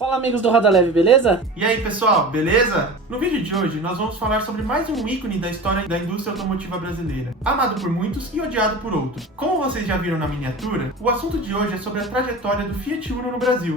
Fala amigos do Roda Leve, beleza? E aí pessoal, beleza? No vídeo de hoje nós vamos falar sobre mais um ícone da história da indústria automotiva brasileira, amado por muitos e odiado por outros. Como vocês já viram na miniatura, o assunto de hoje é sobre a trajetória do Fiat Uno no Brasil.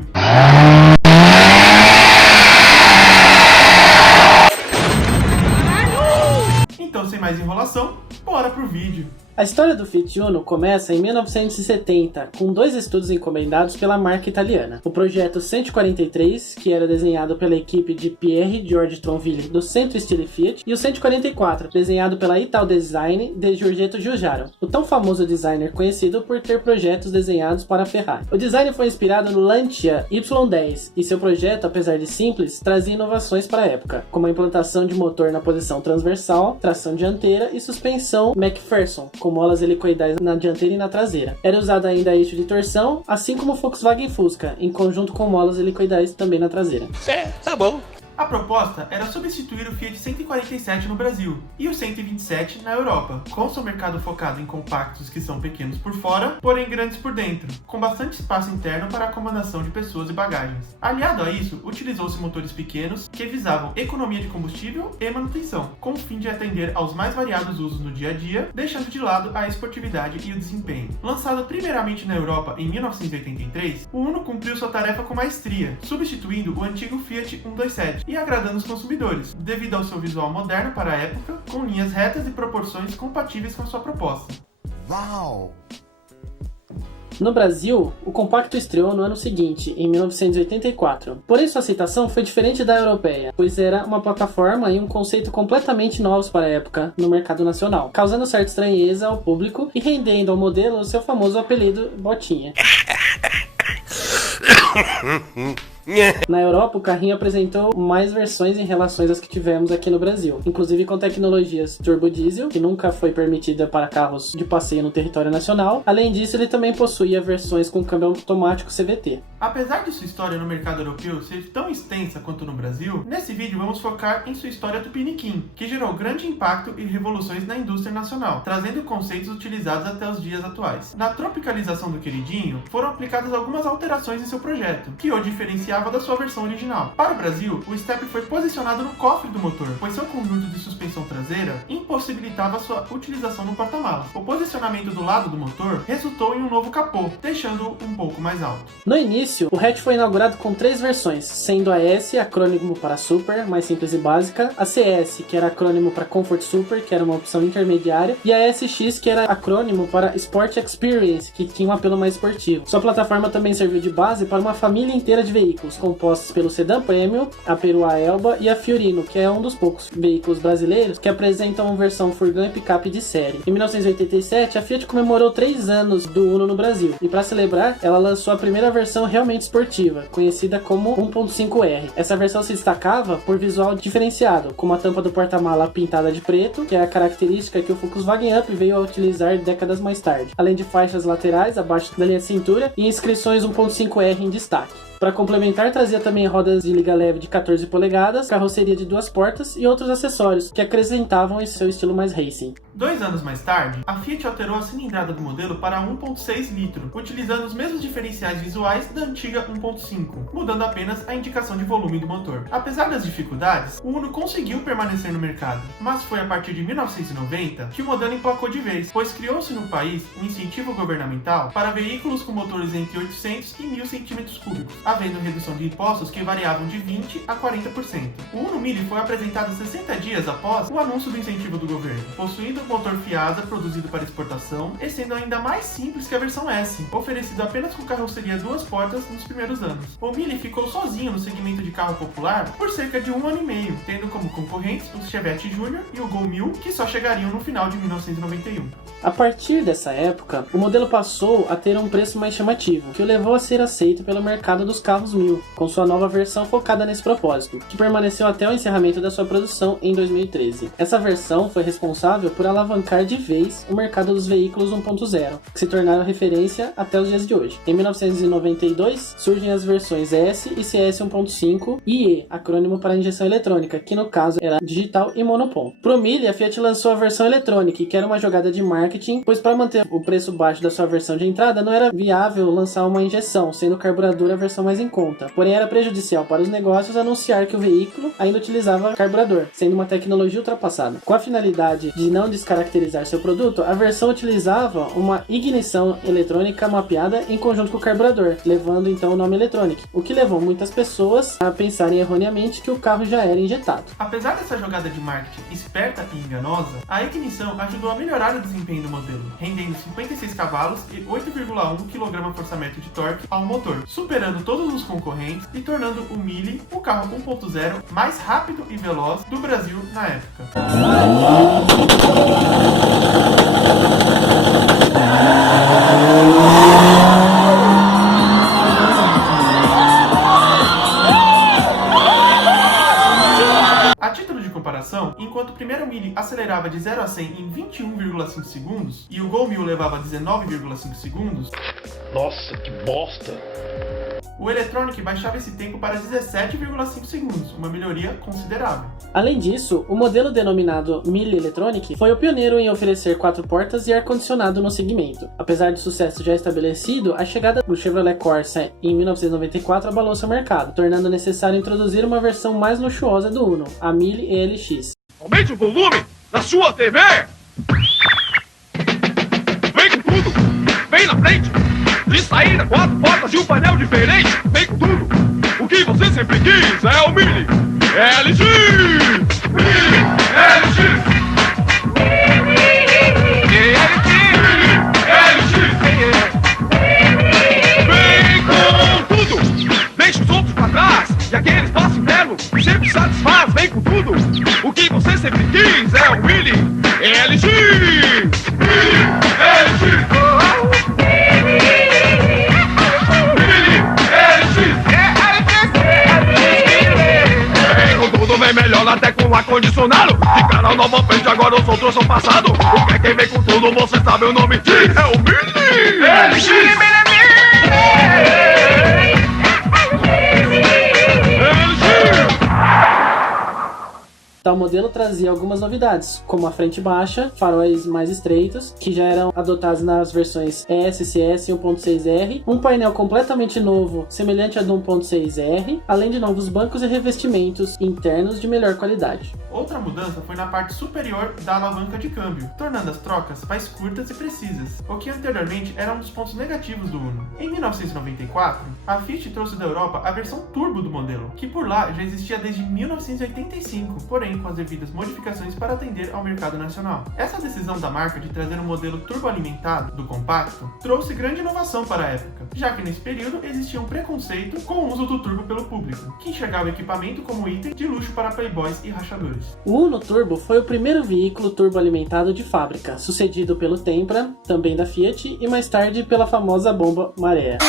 Então, sem mais enrolação, bora pro vídeo! A história do Fiat Uno começa em 1970, com dois estudos encomendados pela marca italiana. O projeto 143, que era desenhado pela equipe de Pierre George Tronville do Centro Stile Fiat, e o 144, desenhado pela Ital Design de Giorgetto Giugiaro, o tão famoso designer conhecido por ter projetos desenhados para a Ferrari. O design foi inspirado no Lancia Y10, e seu projeto, apesar de simples, trazia inovações para a época, como a implantação de motor na posição transversal, tração dianteira e suspensão McPherson, com molas helicoidais na dianteira e na traseira. Era usado ainda eixo de torção, assim como o Volkswagen Fusca, em conjunto com molas helicoidais também na traseira. Tá bom. A proposta era substituir o Fiat 147 no Brasil e o 127 na Europa, com seu mercado focado em compactos que são pequenos por fora, porém grandes por dentro, com bastante espaço interno para a acomodação de pessoas e bagagens. Aliado a isso, utilizou-se motores pequenos que visavam economia de combustível e manutenção, com o fim de atender aos mais variados usos no dia a dia, deixando de lado a esportividade e o desempenho. Lançado primeiramente na Europa em 1983, o Uno cumpriu sua tarefa com maestria, substituindo o antigo Fiat 127, e agradando os consumidores, devido ao seu visual moderno para a época, com linhas retas e proporções compatíveis com a sua proposta. Uau! No Brasil, o compacto estreou no ano seguinte, em 1984. Porém, sua aceitação foi diferente da europeia, pois era uma plataforma e um conceito completamente novos para a época no mercado nacional, causando certa estranheza ao público e rendendo ao modelo o seu famoso apelido Botinha. Na Europa, o carrinho apresentou mais versões em relação às que tivemos aqui no Brasil, inclusive com tecnologias turbo diesel, que nunca foi permitida para carros de passeio no território nacional. Além disso, ele também possuía versões com câmbio automático CVT. Apesar de sua história no mercado europeu ser tão extensa quanto no Brasil, nesse vídeo vamos focar em sua história tupiniquim, que gerou grande impacto e revoluções na indústria nacional, trazendo conceitos utilizados até os dias atuais. Na tropicalização do queridinho, foram aplicadas algumas alterações em seu projeto, que o diferenciava da sua versão original. Para o Brasil, o step foi posicionado no cofre do motor, pois seu conjunto de suspensão traseira impossibilitava sua utilização no porta-malas. O posicionamento do lado do motor resultou em um novo capô, deixando-o um pouco mais alto. No início, o hatch foi inaugurado com 3 versões, sendo a S, acrônimo para Super, mais simples e básica, a CS, que era acrônimo para Comfort Super, que era uma opção intermediária, e a SX, que era acrônimo para Sport Experience, que tinha um apelo mais esportivo. Sua plataforma também serviu de base para uma família inteira de veículos, compostos pelo Sedan Premium, a Peruá Elba e a Fiorino, que é um dos poucos veículos brasileiros que apresentam versão furgão e picape de série. Em 1987, a Fiat comemorou 3 anos do Uno no Brasil, e para celebrar, ela lançou a primeira versão realmente esportiva, conhecida como 1.5R. Essa versão se destacava por visual diferenciado, como a tampa do porta-mala pintada de preto, que é a característica que o Volkswagen Up veio a utilizar décadas mais tarde, além de faixas laterais abaixo da linha de cintura e inscrições 1.5R em destaque. Para complementar, trazia também rodas de liga leve de 14 polegadas, carroceria de 2 portas e outros acessórios que acrescentavam esse seu estilo mais racing. 2 anos mais tarde, a Fiat alterou a cilindrada do modelo para 1.6 litro, utilizando os mesmos diferenciais visuais da antiga 1.5, mudando apenas a indicação de volume do motor. Apesar das dificuldades, o Uno conseguiu permanecer no mercado, mas foi a partir de 1990 que o modelo emplacou de vez, pois criou-se no país um incentivo governamental para veículos com motores entre 800 e 1000 cm3, havendo redução de impostos que variavam de 20% a 40%. O Uno Mille foi apresentado 60 dias após o anúncio do incentivo do governo, possuindo motor Fiasa produzido para exportação e sendo ainda mais simples que a versão S, oferecido apenas com carroceria 2 portas nos primeiros anos. O Mille ficou sozinho no segmento de carro popular por cerca de 1 ano e meio, tendo como concorrentes o Chevette Junior e o Gol 1000, que só chegariam no final de 1991. A partir dessa época, o modelo passou a ter um preço mais chamativo, que o levou a ser aceito pelo mercado dos carros 1000, com sua nova versão focada nesse propósito, que permaneceu até o encerramento da sua produção em 2013. Essa versão foi responsável por alavancar de vez o mercado dos veículos 1.0, que se tornaram referência até os dias de hoje. Em 1992, surgem as versões S e CS 1.5 e E, acrônimo para injeção eletrônica, que no caso era digital e monopom. Pro Mille, a Fiat lançou a versão eletrônica, que era uma jogada de marketing, pois para manter o preço baixo da sua versão de entrada, não era viável lançar uma injeção, sendo o carburador a versão versão mais em conta, porém era prejudicial para os negócios anunciar que o veículo ainda utilizava carburador, sendo uma tecnologia ultrapassada. Com a finalidade de não descaracterizar seu produto, a versão utilizava uma ignição eletrônica mapeada em conjunto com o carburador, levando então o nome Electronic, o que levou muitas pessoas a pensarem erroneamente que o carro já era injetado. Apesar dessa jogada de marketing esperta e enganosa, a ignição ajudou a melhorar o desempenho do modelo, rendendo 56 cavalos e 8,1 kgfm de torque ao motor, superando todos os concorrentes e tornando o Mille o carro 1.0 mais rápido e veloz do Brasil na época. A título de comparação, enquanto o primeiro Mille acelerava de 0 a 100 em 21,5 segundos e o Gol 1000 levava 19,5 segundos, Nossa, que bosta! o Electronic baixava esse tempo para 17,5 segundos, uma melhoria considerável. Além disso, o modelo denominado Mille Electronic foi o pioneiro em oferecer 4 portas e ar-condicionado no segmento. Apesar do sucesso já estabelecido, a chegada do Chevrolet Corsa em 1994 abalou seu mercado, tornando necessário introduzir uma versão mais luxuosa do Uno, a Mille ELX. Aumente o volume da sua TV! Vem com tudo! Vem na frente! De saída, 4 portas e um painel diferente! Vem com tudo! O que você sempre quis é o Mille LX! Mille LX! Vem com tudo! Deixa os outros pra trás e aquele espaço interno sempre satisfaz! Vem com tudo! O que você sempre quis é o Mille LX! Mille LX! Vem melhor até com ar-condicionado. De cara nova frente, agora os outros são passado. O que é quem vem com tudo, você sabe o nome diz. É o Mille LX. Tal modelo trazia algumas novidades, como a frente baixa, faróis mais estreitos, que já eram adotados nas versões ES, CS e 1.6R, um painel completamente novo, semelhante ao do 1.6R, além de novos bancos e revestimentos internos de melhor qualidade. Outra mudança foi na parte superior da alavanca de câmbio, tornando as trocas mais curtas e precisas, o que anteriormente era um dos pontos negativos do Uno. Em 1994, a Fiat trouxe da Europa a versão turbo do modelo, que por lá já existia desde 1985, porém com as devidas modificações para atender ao mercado nacional. Essa decisão da marca de trazer um modelo turbo-alimentado do compacto trouxe grande inovação para a época, já que nesse período existia um preconceito com o uso do turbo pelo público, que enxergava o equipamento como item de luxo para playboys e rachadores. O Uno Turbo foi o primeiro veículo turbo-alimentado de fábrica, sucedido pelo Tempra, também da Fiat, e mais tarde pela famosa bomba Maré.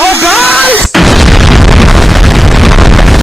Oh, guys!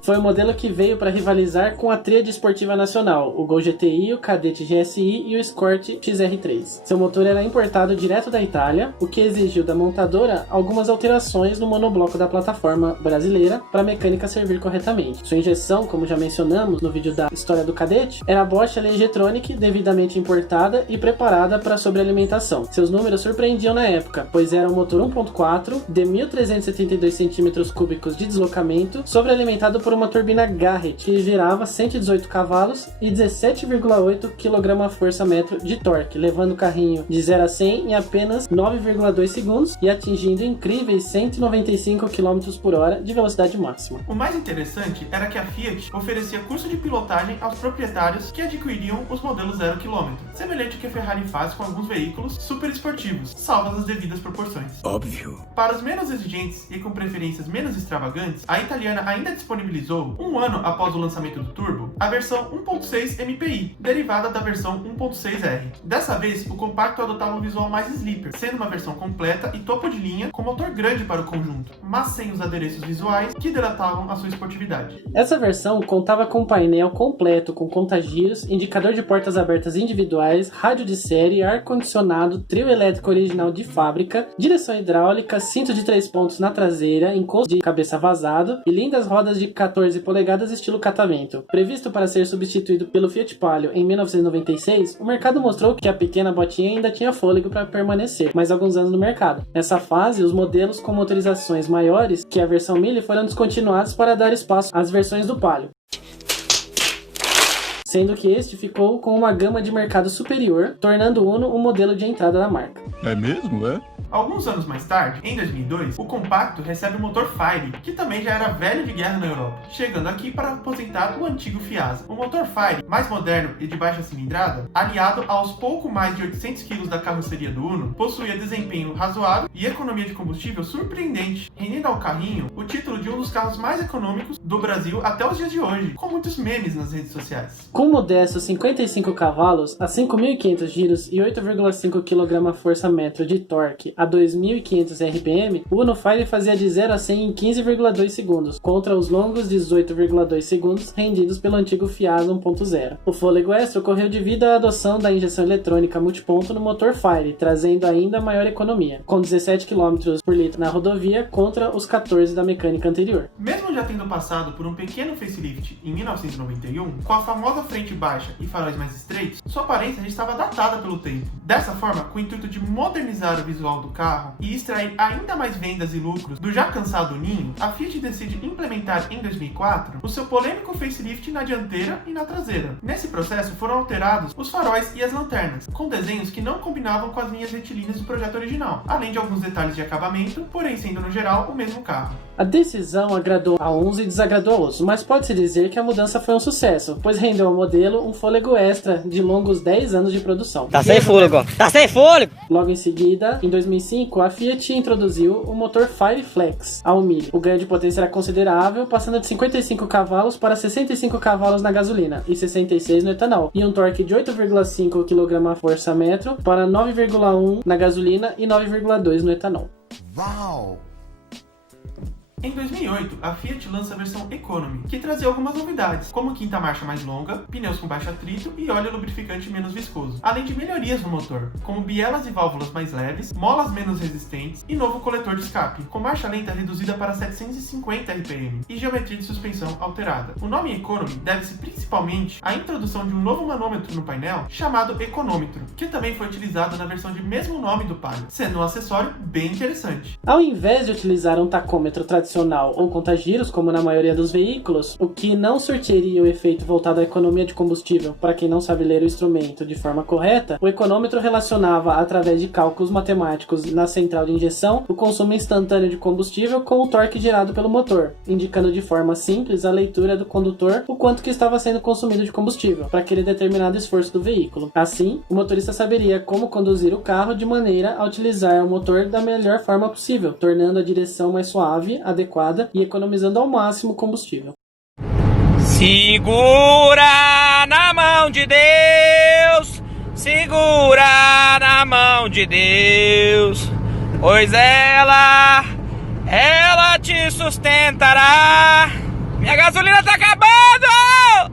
Foi o modelo que veio para rivalizar com a tríade esportiva nacional, o Gol GTI, o Cadete GSI e o Escort XR3. Seu motor era importado direto da Itália, o que exigiu da montadora algumas alterações no monobloco da plataforma brasileira para a mecânica servir corretamente. Sua injeção, como já mencionamos no vídeo da história do Cadete, era a Bosch Electronic, devidamente importada e preparada para sobrealimentação. Seus números surpreendiam na época, pois era um motor 1.4 de 1.372 cm3 de deslocamento, sobrealimentado por uma turbina Garrett que gerava 118 cavalos e 17,8 kgfm de torque, levando o carrinho de 0 a 100 em apenas 9,2 segundos e atingindo incríveis 195 km por hora de velocidade máxima. O mais interessante era que a Fiat oferecia curso de pilotagem aos proprietários que adquiriam os modelos 0 km, semelhante ao que a Ferrari faz com alguns veículos super esportivos, salvas as devidas proporções. Óbvio. Para os menos exigentes e com preferências menos extravagantes, a italiana ainda disponibilizou, um ano após o lançamento do Turbo, a versão 1.6 MPI, derivada da versão 1.6R. Dessa vez, o compacto adotava um visual mais sleeper, sendo uma versão completa e topo de linha com motor grande para o conjunto, mas sem os adereços visuais que delatavam a sua esportividade. Essa versão contava com um painel completo com contagios, indicador de portas abertas individuais, rádio de série, ar-condicionado, trio elétrico original de fábrica, direção hidráulica, cinto de 3 pontos na traseira, encosto de cabeça vazado e lindas rodas de 14 14 polegadas estilo catavento. Previsto para ser substituído pelo Fiat Palio em 1996, o mercado mostrou que a pequena botinha ainda tinha fôlego para permanecer mais alguns anos no mercado. Nessa fase, os modelos com motorizações maiores que a versão Mille foram descontinuados para dar espaço às versões do Palio, sendo que este ficou com uma gama de mercado superior, tornando o Uno um modelo de entrada da marca. É mesmo, é? Alguns anos mais tarde, em 2002, o compacto recebe o motor Fire, que também já era velho de guerra na Europa, chegando aqui para aposentar o antigo Fiasa. O motor Fire, mais moderno e de baixa cilindrada, aliado aos pouco mais de 800 kg da carroceria do Uno, possuía desempenho razoável e economia de combustível surpreendente, rendendo ao carrinho o título de um dos carros mais econômicos do Brasil até os dias de hoje, com muitos memes nas redes sociais. Com modestos 55 cavalos, a 5.500 giros e 8,5 kgfm de torque a 2.500 RPM, o Uno Fire fazia de 0 a 100 em 15,2 segundos, contra os longos 18,2 segundos rendidos pelo antigo Fiasa 1.0. O fôlego extra ocorreu devido à adoção da injeção eletrônica multiponto no motor Fire, trazendo ainda maior economia, com 17 km por litro na rodovia contra os 14 da mecânica anterior. Mesmo já tendo passado por um pequeno facelift em 1991, com a famosa frente baixa e faróis mais estreitos, sua aparência já estava datada pelo tempo. Dessa forma, com o intuito de modernizar o visual do carro e extrair ainda mais vendas e lucros do já cansado Ninho, a Fiat decide implementar em 2004 o seu polêmico facelift na dianteira e na traseira. Nesse processo foram alterados os faróis e as lanternas, com desenhos que não combinavam com as linhas retilíneas do projeto original, além de alguns detalhes de acabamento, porém sendo no geral o mesmo carro. A decisão agradou a uns e desagradou a outros, mas pode-se dizer que a mudança foi um sucesso, pois rendeu ao modelo um fôlego extra de longos 10 anos de produção. Tá sem fôlego! Tá sem fôlego! Logo em seguida, em 2005, a Fiat introduziu o motor Fire Flex ao Mille. O ganho de potência era considerável, passando de 55 cavalos para 65 cavalos na gasolina e 66 no etanol, e um torque de 8,5 kgfm para 9,1 na gasolina e 9,2 no etanol. Uau! Em 2008, a Fiat lança a versão Economy, que trazia algumas novidades, como quinta marcha mais longa, pneus com baixo atrito e óleo lubrificante menos viscoso, além de melhorias no motor, como bielas e válvulas mais leves, molas menos resistentes e novo coletor de escape, com marcha lenta reduzida para 750 RPM e geometria de suspensão alterada. O nome Economy deve-se principalmente à introdução de um novo manômetro no painel chamado econômetro, que também foi utilizado na versão de mesmo nome do Palio, sendo um acessório bem interessante. Ao invés de utilizar um tacômetro tradicional ou contagiros, como na maioria dos veículos, o que não surtiria o efeito voltado à economia de combustível para quem não sabe ler o instrumento de forma correta, o econômetro relacionava, através de cálculos matemáticos na central de injeção, o consumo instantâneo de combustível com o torque gerado pelo motor, indicando de forma simples a leitura do condutor o quanto que estava sendo consumido de combustível para aquele determinado esforço do veículo. Assim, o motorista saberia como conduzir o carro de maneira a utilizar o motor da melhor forma possível, tornando a direção mais suave, adequada e economizando ao máximo combustível. Segura na mão de Deus, segura na mão de Deus, pois ela te sustentará. Minha gasolina tá acabando!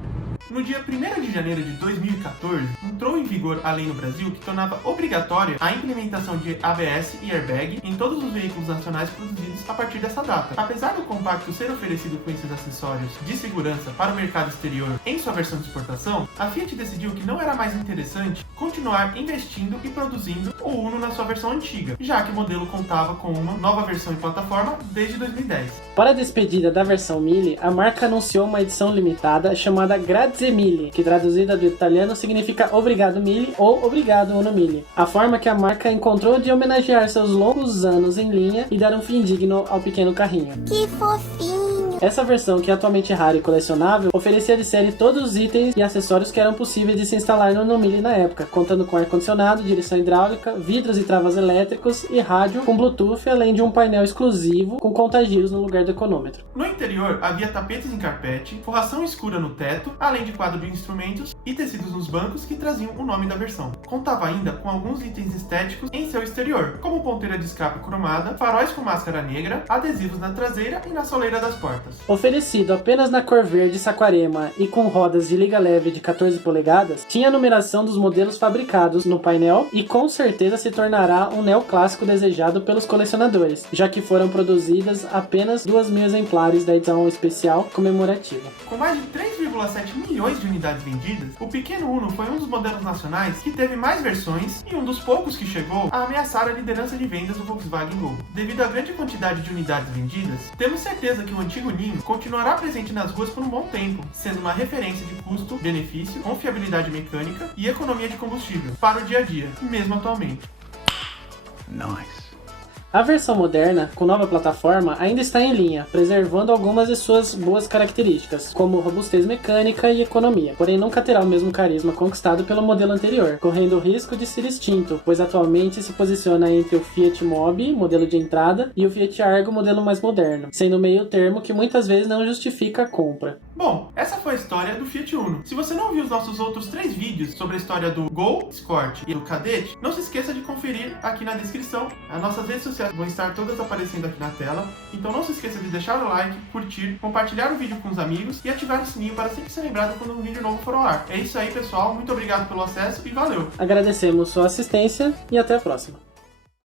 No dia 1º de janeiro de 2014, entrou em vigor a lei no Brasil que tornava obrigatória a implementação de ABS e airbag em todos os veículos nacionais produzidos a partir dessa data. Apesar do compacto ser oferecido com esses acessórios de segurança para o mercado exterior em sua versão de exportação, a Fiat decidiu que não era mais interessante continuar investindo e produzindo o Uno na sua versão antiga, já que o modelo contava com uma nova versão em plataforma desde 2010. Para a despedida da versão Mille, a marca anunciou uma edição limitada chamada Grazie Mille, que traduzida do italiano significa Obrigado Mille ou Obrigado Uno Mille. A forma que a marca encontrou de homenagear seus longos anos em linha e dar um fim digno ao pequeno carrinho. Que fofinho! Essa versão, que é atualmente rara e colecionável, oferecia de série todos os itens e acessórios que eram possíveis de se instalar no Uno Mille na época, contando com ar-condicionado, direção hidráulica, vidros e travas elétricos e rádio com Bluetooth, além de um painel exclusivo com contagiros no lugar do econômetro. No interior havia tapetes em carpete, forração escura no teto, além de quadro de instrumentos e tecidos nos bancos que traziam o nome da versão. Contava ainda com alguns itens estéticos em seu exterior, como ponteira de escape cromada, faróis com máscara negra, adesivos na traseira e na soleira das portas. portas. Oferecido apenas na cor verde Saquarema e com rodas de liga leve de 14 polegadas, tinha a numeração dos modelos fabricados no painel e com certeza se tornará um neoclássico desejado pelos colecionadores, já que foram produzidas apenas 2.000 exemplares da edição especial comemorativa. Com mais de 3,7 milhões de unidades vendidas, o pequeno Uno foi um dos modelos nacionais que teve mais versões e um dos poucos que chegou a ameaçar a liderança de vendas do Volkswagen Gol. Devido à grande quantidade de unidades vendidas, temos certeza que o antigo Ninho continuará presente nas ruas por um bom tempo, sendo uma referência de custo, benefício, confiabilidade mecânica e economia de combustível para o dia a dia, mesmo atualmente. Nice. A versão moderna, com nova plataforma, ainda está em linha, preservando algumas de suas boas características, como robustez mecânica e economia, porém nunca terá o mesmo carisma conquistado pelo modelo anterior, correndo o risco de ser extinto, pois atualmente se posiciona entre o Fiat Mobi, modelo de entrada, e o Fiat Argo, modelo mais moderno, sendo meio termo que muitas vezes não justifica a compra. Bom, essa foi a história do Fiat Uno. Se você não viu os nossos outros 3 vídeos sobre a história do Gol, Escort e do Kadett, não se esqueça de conferir aqui na descrição. As nossas redes sociais vão estar todas aparecendo aqui na tela, então não se esqueça de deixar o like, curtir, compartilhar o vídeo com os amigos e ativar o sininho para sempre ser lembrado quando um vídeo novo for ao ar. É isso aí, pessoal, muito obrigado pelo acesso e valeu! Agradecemos sua assistência e até a próxima.